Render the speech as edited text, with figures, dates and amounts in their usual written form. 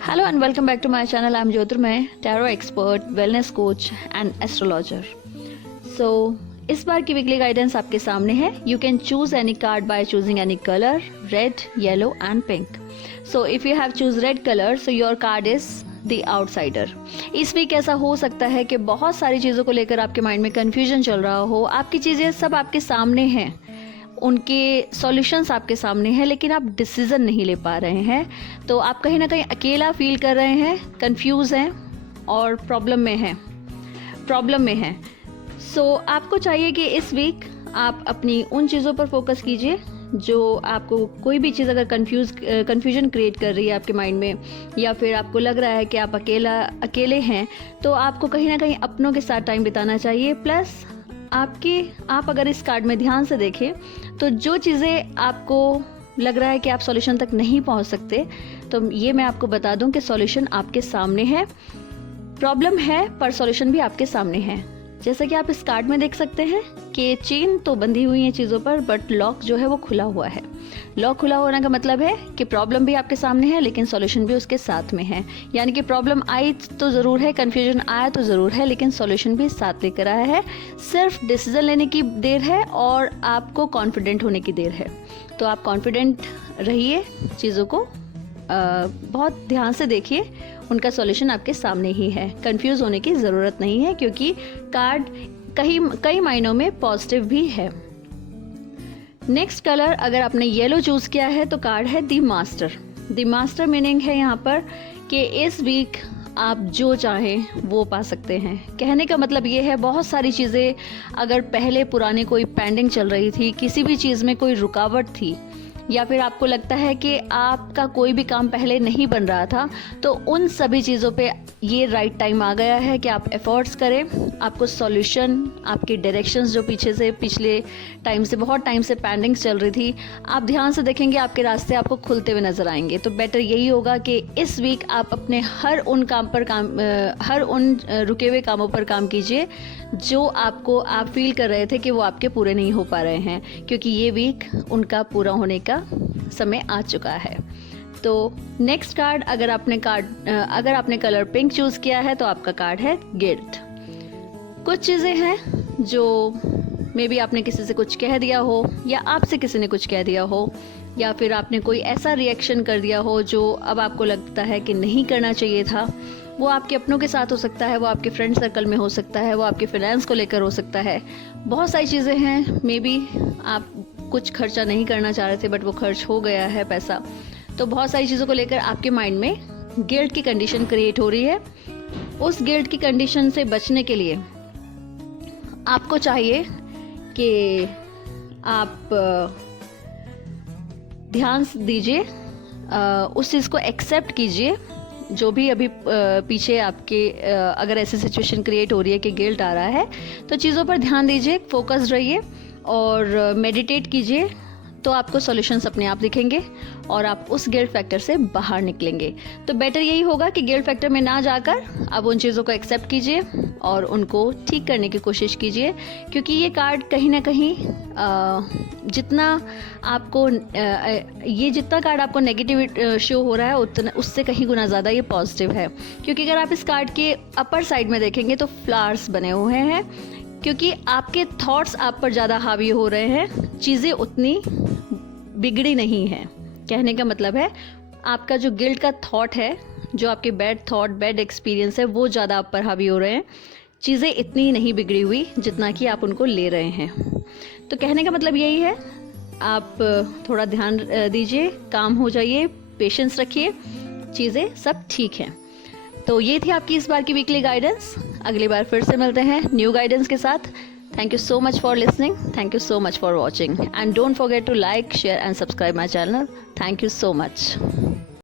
Hello and welcome back to my channel. I'm Jyotirmay, tarot expert, wellness coach and astrologer. So इस बार की weekly guidance आपके सामने है. You can choose any card by choosing any color, red, yellow and pink. So if you have choose red color, so your card is the outsider. इस week ऐसा हो सकता है कि बहुत सारी चीज़ों को लेकर आपके माइंड में कंफ्यूजन चल रहा हो. आपकी चीज़ें सब आपके सामने हैं, उनके सॉल्यूशंस आपके सामने हैं, लेकिन आप डिसीजन नहीं ले पा रहे हैं. तो आप कहीं ना कहीं अकेला फील कर रहे हैं, कंफ्यूज हैं और प्रॉब्लम में हैं. सो आपको चाहिए कि इस वीक आप अपनी उन चीज़ों पर फोकस कीजिए जो आपको कोई भी चीज़ अगर कन्फ्यूजन क्रिएट कर रही है आपके माइंड में, या फिर आपको लग रहा है कि आप अकेले हैं, तो आपको कहीं ना कहीं अपनों के साथ टाइम बिताना चाहिए. प्लस आप अगर इस कार्ड में ध्यान से देखें तो जो चीज़ें आपको लग रहा है कि आप सॉल्यूशन तक नहीं पहुंच सकते, तो ये मैं आपको बता दूं कि सॉल्यूशन आपके सामने है. प्रॉब्लम है पर सॉल्यूशन भी आपके सामने है. जैसा कि आप इस कार्ड में देख सकते हैं कि चेन तो बंधी हुई है चीज़ों पर, बट लॉक जो है वो खुला हुआ है. लॉक खुला होने का मतलब है कि प्रॉब्लम भी आपके सामने है, लेकिन सॉल्यूशन भी उसके साथ में है. यानी कि प्रॉब्लम आई तो ज़रूर है, कन्फ्यूजन आया तो ज़रूर है, लेकिन सॉल्यूशन भी साथ लेकर आया है. सिर्फ डिसीजन लेने की देर है और आपको कॉन्फिडेंट होने की देर है. तो आप कॉन्फिडेंट रहिए, चीज़ों को बहुत ध्यान से देखिए, उनका सॉल्यूशन आपके सामने ही है. कंफ्यूज होने की ज़रूरत नहीं है, क्योंकि कार्ड कई मायनों में पॉजिटिव भी है. नेक्स्ट कलर अगर आपने येलो चूज़ किया है तो कार्ड है the master. The master meaning है यहाँ पर कि इस वीक आप जो चाहें वो पा सकते हैं. कहने का मतलब ये है, बहुत सारी चीज़ें अगर पहले पुरानी कोई पेंडिंग चल रही थी, किसी भी चीज़ में कोई रुकावट थी, या फिर आपको लगता है कि आपका कोई भी काम पहले नहीं बन रहा था, तो उन सभी चीज़ों पे ये राइट टाइम आ गया है कि आप एफर्ट्स करें. आपको सॉल्यूशन, आपकी डायरेक्शंस जो पिछले टाइम से बहुत टाइम से पेंडिंग्स चल रही थी, आप ध्यान से देखेंगे आपके रास्ते आपको खुलते हुए नज़र आएंगे. तो बेटर यही होगा कि इस वीक आप अपने हर उन रुके हुए कामों पर काम कीजिए जो आप फील कर रहे थे कि वो आपके पूरे नहीं हो पा रहे हैं, क्योंकि ये वीक उनका पूरा होने का समय आ चुका है. तो नेक्स्ट कार्ड अगर आपने कलर पिंक चूज़ किया है तो आपका कार्ड है गिल्ट. कुछ चीज़ें हैं जो मे बी आपने किसी से कुछ कह दिया हो, या आपसे किसी ने कुछ कह दिया हो, या फिर आपने कोई ऐसा रिएक्शन कर दिया हो जो अब आपको लगता है कि नहीं करना चाहिए था. वो आपके अपनों के साथ हो सकता है, वो आपके फ्रेंड सर्कल में हो सकता है, वो आपके फाइनेंस को लेकर हो सकता है. बहुत सारी चीज़ें हैं. मे बी आप कुछ खर्चा नहीं करना चाह रहे थे बट वो खर्च हो गया है पैसा. तो बहुत सारी चीज़ों को लेकर आपके माइंड में गिल्ट की कंडीशन क्रिएट हो रही है. उस गिल्ट की कंडीशन से बचने के लिए आपको चाहिए कि आप ध्यान दीजिए, उस चीज़ को एक्सेप्ट कीजिए जो भी अभी पीछे आपके अगर ऐसी सिचुएशन क्रिएट हो रही है कि गिल्ट आ रहा है, तो चीज़ों पर ध्यान दीजिए, फोकस्ड रहिए और मेडिटेट कीजिए. तो आपको सॉल्यूशंस अपने आप दिखेंगे और आप उस गिल्ट फैक्टर से बाहर निकलेंगे. तो बेटर यही होगा कि गिल्ट फैक्टर में ना जाकर आप उन चीज़ों को एक्सेप्ट कीजिए और उनको ठीक करने की कोशिश कीजिए, क्योंकि ये कार्ड कहीं ना कहीं जितना कार्ड आपको नेगेटिव शो हो रहा है, उतना उससे कहीं गुना ज़्यादा ये पॉजिटिव है. क्योंकि अगर आप इस कार्ड के अपर साइड में देखेंगे तो फ्लावर्स बने हुए हैं, क्योंकि आपके थॉट्स आप पर ज़्यादा हावी हो रहे हैं. चीज़ें उतनी बिगड़ी नहीं है. कहने का मतलब है आपका जो गिल्ट का थॉट है, जो आपके बैड एक्सपीरियंस है, वो ज़्यादा आप पर हावी हो रहे हैं. चीज़ें इतनी नहीं बिगड़ी हुई जितना कि आप उनको ले रहे हैं. तो कहने का मतलब यही है, आप थोड़ा ध्यान दीजिए, काम हो जाइए, पेशेंस रखिए, चीज़ें सब ठीक हैं. तो ये थी आपकी इस बार की वीकली गाइडेंस. अगली बार फिर से मिलते हैं न्यू गाइडेंस के साथ. Thank you so much for listening. Thank you so much for watching. And don't forget to like, share and subscribe my channel. Thank you so much.